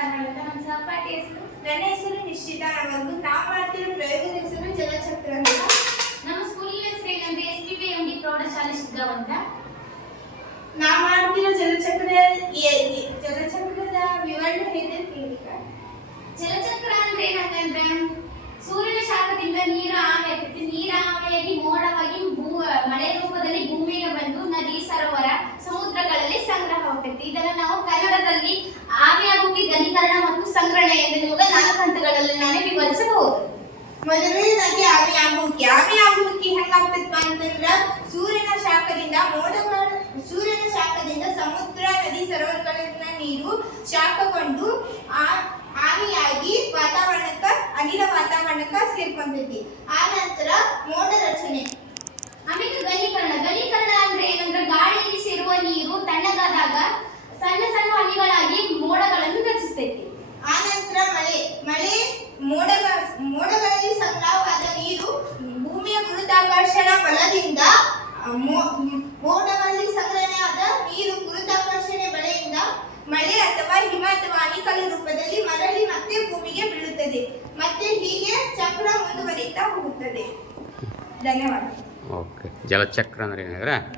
ಅಂತ ನನ್ನ ಸಹಪಾಠಿ ಹೆಸರು. ನನ್ನ ಹೆಸರು ನಿಶ್ಚಿತ. ನಾವು ಮಾಡ್ತಿರೋ ಪ್ರಯೋಗದ ಹೆಸರು ಜಲಚಕ್ರ ಅಂತ. ನಮ್ಮ ಸ್ಕೂಲಿನ ಹೆಸರು ಏನಂದ್ರೆ SPPMD ಪ್ರೌಢಶಾಲೆ ಶಿಗ್ಗಾಂವ್ ಅಂತ. ನಾವು ಮಾಡ್ತಿರೋ ಜಲಚಕ್ರದ ವಿವರಣೆ ಹೇಗೆ ಕೇಳಿಕ. ಜಲಚಕ್ರ ಅಂದ್ರೆ ಏನಂತಂದ್ರೆ ಸೂರ್ಯನ ಶಾಖದಿಂದ ನೀರು ಆವಿಯಾಗ್ತೈತಿ. ನೀರು ಆವಿಯಾಗಿ ಮೋಡವಾಗಿ ಮಳೆ ರೂಪದಲ್ಲಿ ಭೂಮಿಗೆ ಬಂದು ನದಿ, ಸರೋವರ, ಸಮುದ್ರಗಳಲ್ಲಿ ಸಂಗ್ರಹವಾಗ್ತೈತಿ. ಇದನ್ನು ನಾವು ಕನ್ನಡದಲ್ಲಿ ಆವಿಯಾಗುವಿಕೆ, ಘನೀಕರಣ ಮತ್ತು ಸಂಗ್ರಹಣೆ ಎಂದು ನಿಮಗೆ 4 ಹಂತಗಳಲ್ಲಿ ನಾನೇ ವಿವರಿಸಬಹುದು. ಮೊದಲನೇದಾಗಿ ಆವಿಯಾಗುವಿಕೆ ಹೆಂಗಾಗ್ತೈತಪ್ಪ ಅಂತಂದ್ರ ಸೂರ್ಯನ ಶಾಖದಿಂದ ಸಮುದ್ರ, ನದಿ, ಸರೋವರಗಳಿಂದ ನೀರು ಶಾಖಗೊಂಡು ಆವಿಯಾಗಿ ಅನಿಲ ವಾತಾವರಣಕ್ಕ ಸೇರ್ಕೊಂತೈತಿ. ಆ ನಂತರ ಮೋಡ ರಚನೆ. ಆಮೇಲೆ ಘನೀಕರಣ ಅಂದ್ರೆ ಏನಂದ್ರೆ ಗಾಳಿಯಲ್ಲಿ ಸೇರುವ ನೀರು ತಣ್ಣಗಾದಾಗ ಸಣ್ಣ ಸಣ್ಣ ಹನಿಗಳಾಗಿ ಮೋಡಗಳನ್ನು ರಚಿಸ್ತೈತಿ. ಆ ನಂತರ ಮಳೆ ಮೋಡಗಳಲ್ಲಿ ಸಂಗ್ರಹವಾದ ನೀರು ಭೂಮಿಯ ಗುರುತ್ವಾಕರ್ಷಣಾ ಬಲದಿಂದ ಮೋಡಗಳಲ್ಲಿ ಸಂಗ್ರಹಣೆಯಾದ ನೀರು ಗುರುತ್ವಾಕರ್ಷಣೆ ಬಲೆಯಿಂದ ಮಳೆ ಅಥವಾ ಹಿಮ ಅಥವಾ ಆಲಿಕಲ್ಲು ರೂಪದಲ್ಲಿ ಮರಳಿ ಮತ್ತೆ ಭೂಮಿಗೆ ಬೀಳುತ್ತದೆ. ಮತ್ತೆ ಹೀಗೆ ಚಕ್ರ ಮುಂದುವರಿತಾ ಹೋಗುತ್ತದೆ. ಧನ್ಯವಾದ. ಓಕೆ. ಜಲಚಕ್ರ ಅಂದ್ರೆ ಏನಾದ್ರೆ